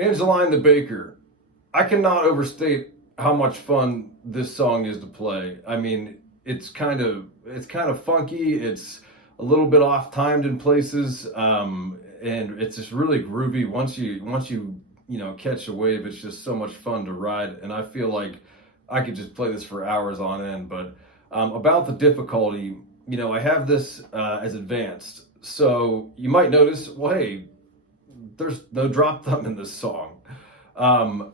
Angeline the Baker. I cannot overstate how much fun this song is to play. I mean, it's kind of funky. It's a little bit off timed in places, and it's just really groovy. Once you catch a wave, it's just so much fun to ride. And I feel like I could just play this for hours on end. But about the difficulty, I have this as advanced. So you might notice, well, hey, there's no drop thumb in this song. Um,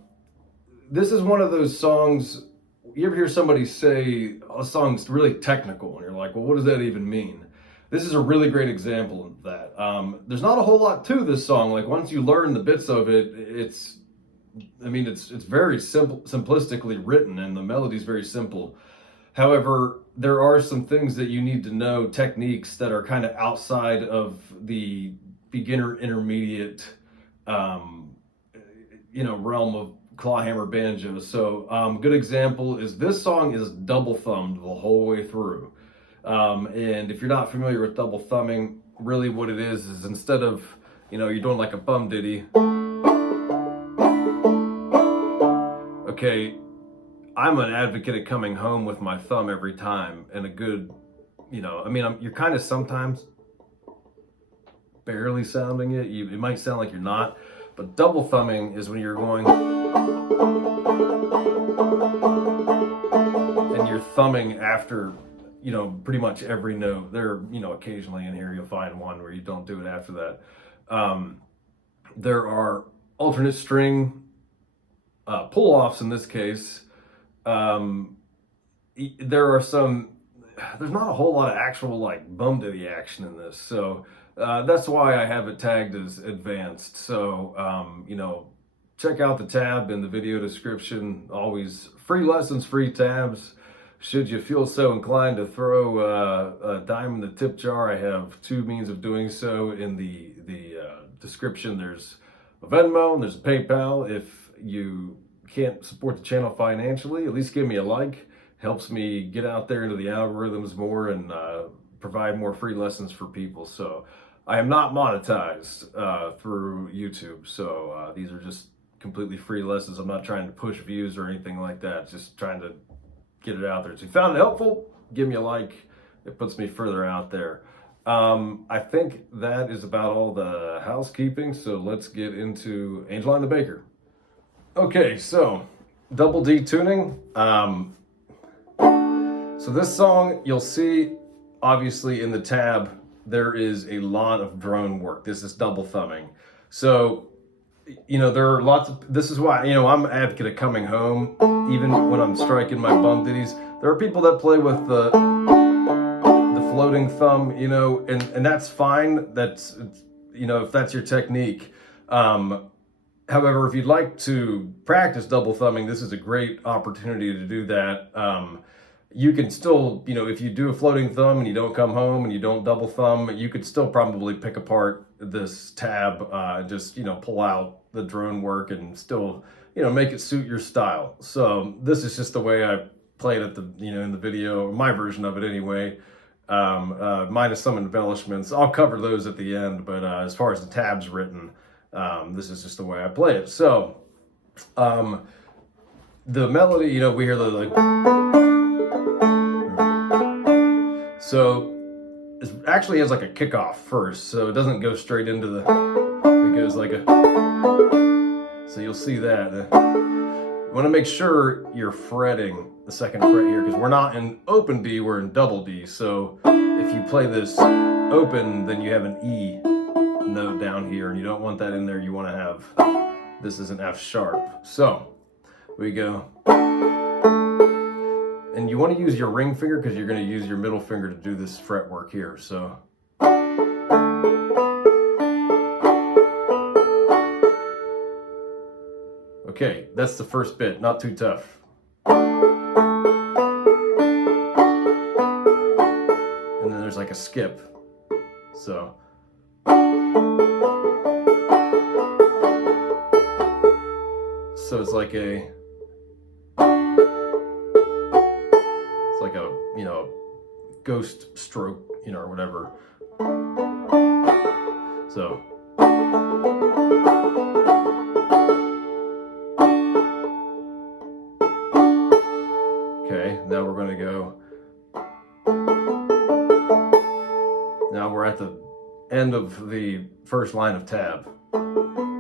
this is one of those songs. You ever hear somebody say a song's really technical, and you're like, well, what does that even mean? This is a really great example of that. There's not a whole lot to this song. Like once you learn the bits of it, it's very simple, simplistically written, and the melody's very simple. However, there are some things that you need to know, techniques that are kind of outside of the beginner intermediate, realm of clawhammer banjo. So, good example is this song is double thumbed the whole way through. And if you're not familiar with double thumbing, really what it is instead of, you're doing like a bum ditty. Okay, I'm an advocate of coming home with my thumb every time, and a good, you're kind of sometimes barely sounding it. It might sound like you're not, but double thumbing is when you're going and you're thumbing after, pretty much every note. There, occasionally in here you'll find one where you don't do it after that. There are alternate string pull-offs in this case. There's not a whole lot of actual like bum ditty action in this, so that's why I have it tagged as advanced. So check out the tab in the video description. Always free lessons, free tabs. Should you feel so inclined to throw a dime in the tip jar, I have two means of doing so. In the description, there's a Venmo and there's a PayPal. If you can't support the channel financially, at least give me a like. Helps me get out there into the algorithms more and provide more free lessons for people. So I am not monetized through YouTube. So these are just completely free lessons. I'm not trying to push views or anything like that. Just trying to get it out there. So if you found it helpful, give me a like. It puts me further out there. I think that is about all the housekeeping. So let's get into Angeline the Baker. Okay, so double D tuning. So this song, you'll see, obviously in the tab, there is a lot of drone work. This is double thumbing. So, there are lots of, this is why, I'm an advocate of coming home, even when I'm striking my bum ditties. There are people that play with the floating thumb, and that's fine. That's, if that's your technique. However, if you'd like to practice double thumbing, this is a great opportunity to do that. You can still, if you do a floating thumb and you don't come home and you don't double thumb, you could still probably pick apart this tab, just, pull out the drone work and still, make it suit your style. So this is just the way I played it, in the video, my version of it anyway, minus some embellishments. I'll cover those at the end, but as far as the tab's written, this is just the way I play it. So, the melody, we hear the like. So it actually has like a kickoff first, so it doesn't go straight into the. It goes like a. So you'll see that. You want to make sure you're fretting the second fret here, because we're not in open D, we're in double D. So if you play this open, then you have an E note down here, and you don't want that in there. You want to have this is an F sharp. So we go. And you want to use your ring finger because you're going to use your middle finger to do this fretwork here. So. Okay, that's the first bit, not too tough. And then there's like a skip. So. So it's like a. Ghost stroke, or whatever. So end of the first line of tab. I'm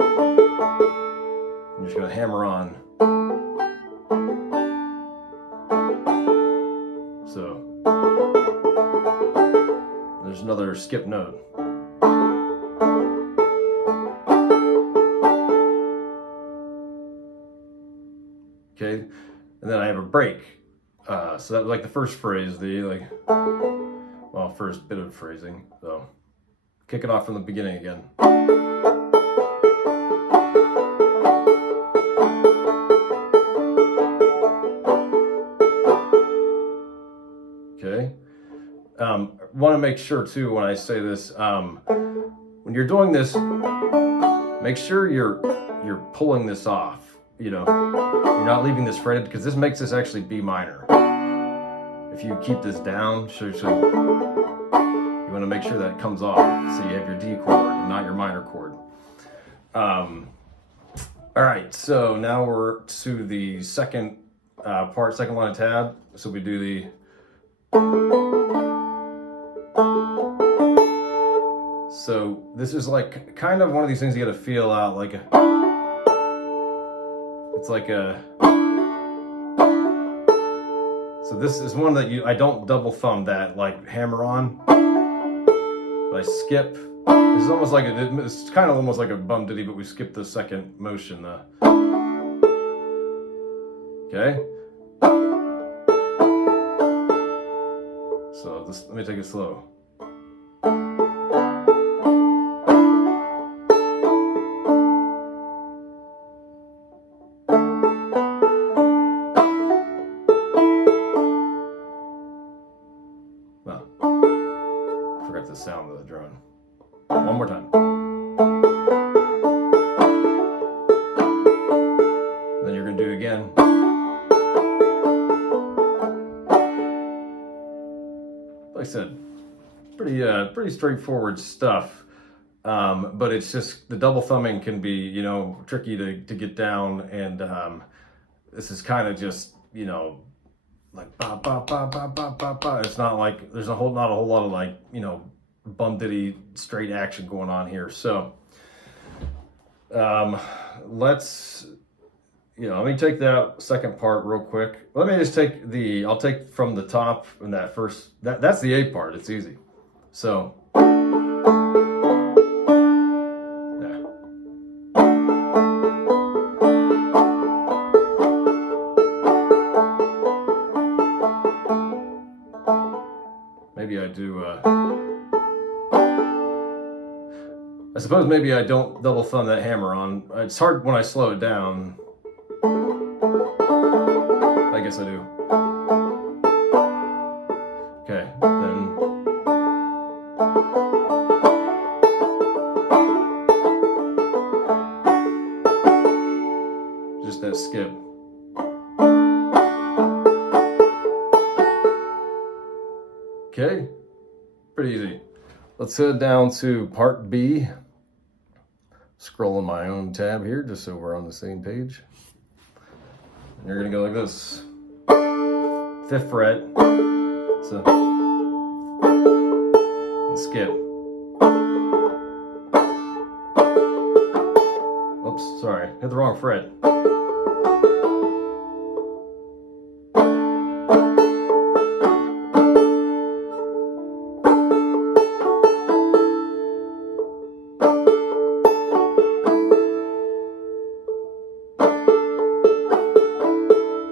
just going to hammer on. So there's another skip note. Okay, and then I have a break. So that was like the first phrase, first bit of phrasing. So kick it off from the beginning again. Okay. Want to make sure too when I say this, when you're doing this, make sure you're pulling this off. You know, you're not leaving this fretted, because this makes this actually B minor. If you keep this down, so you want to make sure that comes off, so you have your D chord and not your minor chord. All right, so now we're to the second part, second line of tab. So we do the. So this is like kind of one of these things you got to feel out, like it's like a. So this is one that I don't double thumb that, like hammer on, but I skip. This is almost like it's kind of almost like a bum diddy, but we skip the second motion. Okay. So let me take it slow. Forgot the sound of the drone. One more time. Then you're going to do it again. Like I said, pretty straightforward stuff. But it's just the double thumbing can be, you know, tricky to get down, and this is kind of just, you know, like ba ba ba ba ba ba ba. It's not like there's not a whole lot of, like, you know, bum diddy straight action going on here. So let's, you know, let me take that second part real quick. Let me just take I'll take from the top, and that first, that's the A part. It's easy. So maybe I do, I suppose maybe I don't double thumb that hammer on. It's hard when I slow it down. I guess I do. Okay, then. Just that skip. Okay, pretty easy. Let's head down to part B. Scrolling my own tab here just so we're on the same page. And you're gonna go like this. 5th fret. So, and skip. Oops, sorry, hit the wrong fret.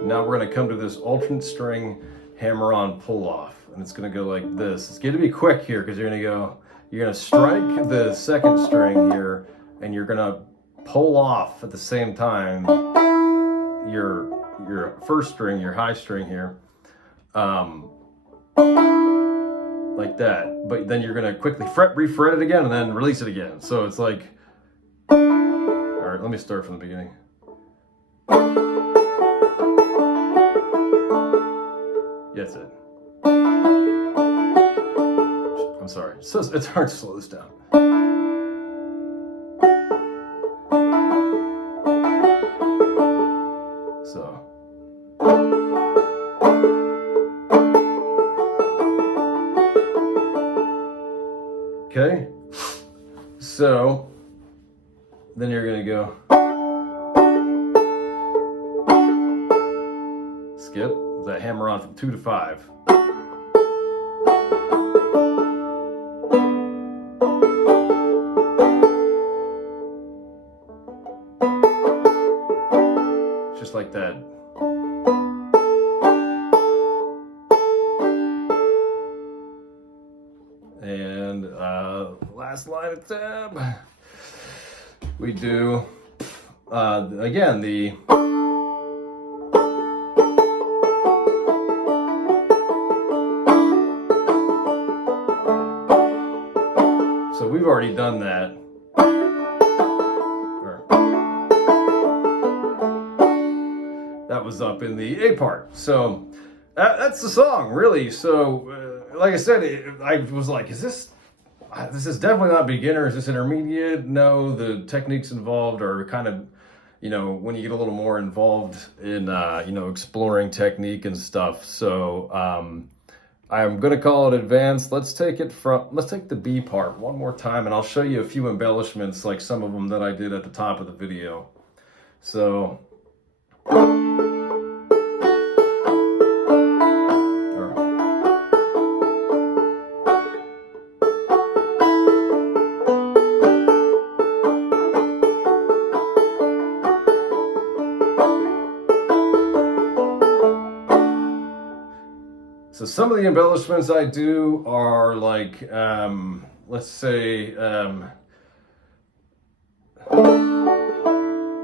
Now we're going to come to this alternate string hammer on pull off, and it's going to go like this. It's going to be quick here, because you're going to strike the second string here, and you're going to pull off at the same time your first string, your high string here, like that. But then you're going to quickly refret it again, and then release it again. So it's like, all right, let me start from the beginning. That's it. I'm sorry. So it's hard to slow this down. So. Okay. Then you're gonna go skip that hammer on from 2 to 5. Just like that. And last line of tab, we do again the so we've already done that. That was up in the A part. So that's the song, really. So like I said, I was like, is this is definitely not beginner. Is this intermediate? No, the techniques involved are kind of, you know, when you get a little more involved in, you know, exploring technique and stuff. So I'm going to call it advanced. Let's take the B part one more time, and I'll show you a few embellishments, like some of them that I did at the top of the video. So. So some of the embellishments I do are like, let's say, so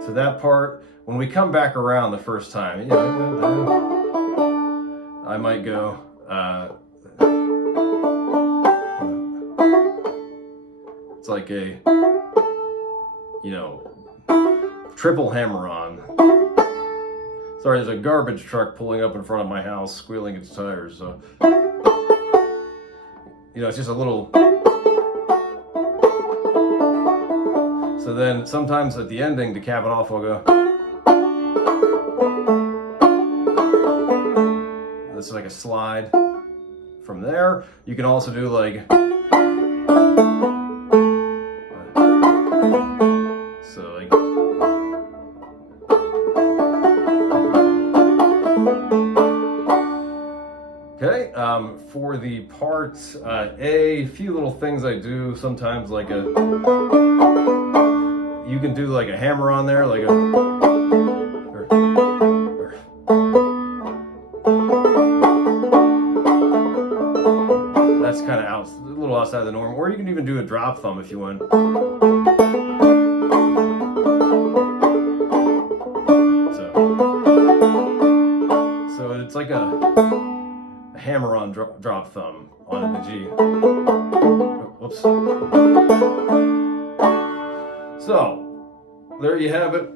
that part, when we come back around the first time, you know, I might go, it's like a, you know, triple hammer-on. Sorry, there's a garbage truck pulling up in front of my house, squealing its tires. So, you know, it's just a little. So then sometimes at the ending, to cap it off, I'll go. This is like a slide from there. You can also do like. So like. Okay, for the part A, few little things I do sometimes, like you can do like a hammer on there, like that's kind of a little outside the norm, or you can even do a drop thumb if you want. So it's like a hammer on drop thumb on the G. Whoops. So there you have it,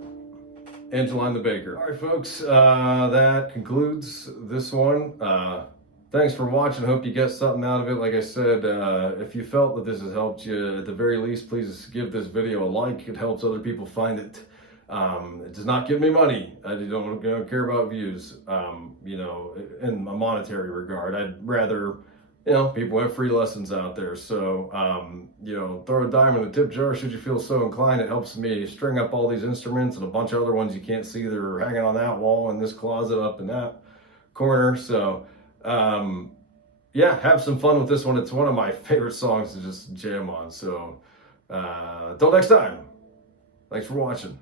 Angeline the Baker. All right, folks, that concludes this one. Thanks for watching. I hope you get something out of it. Like I said, if you felt that this has helped you, at the very least, please give this video a like. It helps other people find it. It does not give me money. I don't care about views, you know, in a monetary regard. I'd rather, you know, people have free lessons out there. So, you know, throw a dime in the tip jar should you feel so inclined. It helps me string up all these instruments and a bunch of other ones you can't see that are hanging on that wall in this closet up in that corner. So, yeah, have some fun with this one. It's one of my favorite songs to just jam on. So, until next time, thanks for watching.